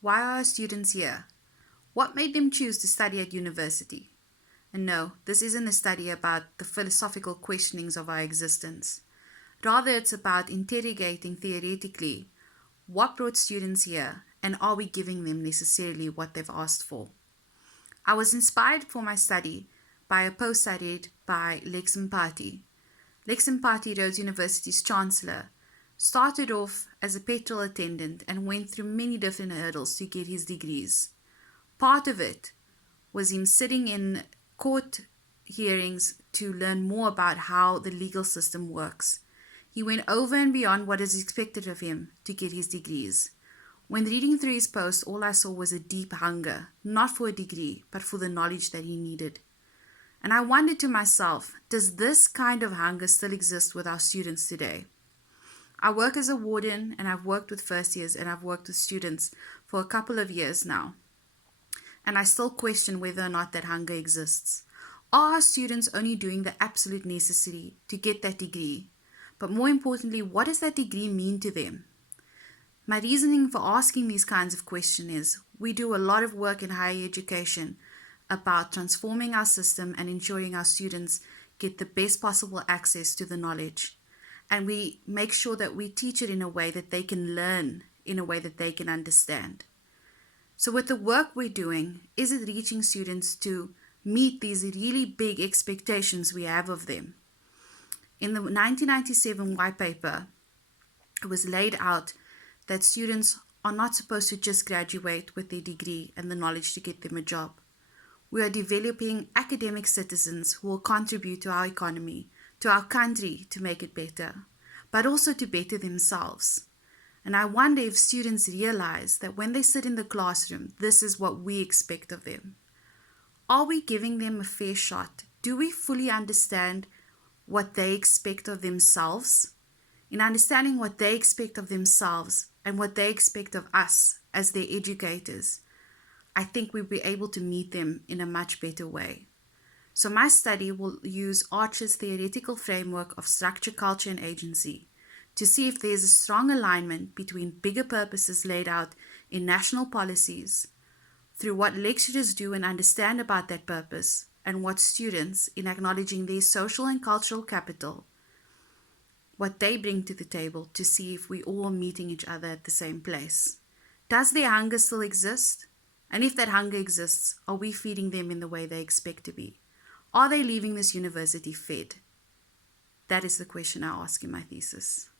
Why are our students here? What made them choose to study at university? And no, this isn't a study about the philosophical questionings of our existence. Rather, it's about interrogating theoretically what brought students here and are we giving them necessarily what they've asked for. I was inspired for my study by a post I read by Lex Mpati. Lex Mpati, Rhodes University's chancellor, started off as a petrol attendant and went through many different hurdles to get his degrees. Part of it was him sitting in court hearings to learn more about how the legal system works. He went over and beyond what is expected of him to get his degrees. When reading through his post, all I saw was a deep hunger, not for a degree, but for the knowledge that he needed. And I wondered to myself, does this kind of hunger still exist with our students today? I work as a warden, and I've worked with first years and I've worked with students for a couple of years now. And I still question whether or not that hunger exists. Are our students only doing the absolute necessary to get that degree? But more importantly, what does that degree mean to them? My reasoning for asking these kinds of questions is we do a lot of work in higher education about transforming our system and ensuring our students get the best possible access to the knowledge. And we make sure that we teach it in a way that they can learn, in a way that they can understand. So with the work we're doing, is it reaching students to meet these really big expectations we have of them? In the 1997 white paper, it was laid out that students are not supposed to just graduate with their degree and the knowledge to get them a job. We are developing academic citizens who will contribute to our economy, to our country to make it better, but also to better themselves. And I wonder if students realize that when they sit in the classroom, this is what we expect of them. Are we giving them a fair shot? Do we fully understand what they expect of themselves? In understanding what they expect of themselves and what they expect of us as their educators, I think we'll be able to meet them in a much better way. So my study will use Archer's theoretical framework of structure, culture, and agency to see if there's a strong alignment between bigger purposes laid out in national policies through what lecturers do and understand about that purpose and what students, in acknowledging their social and cultural capital, what they bring to the table to see if we all are meeting each other at the same place. Does their hunger still exist? And if that hunger exists, are we feeding them in the way they expect to be? Are they leaving this university fed? That is the question I ask in my thesis.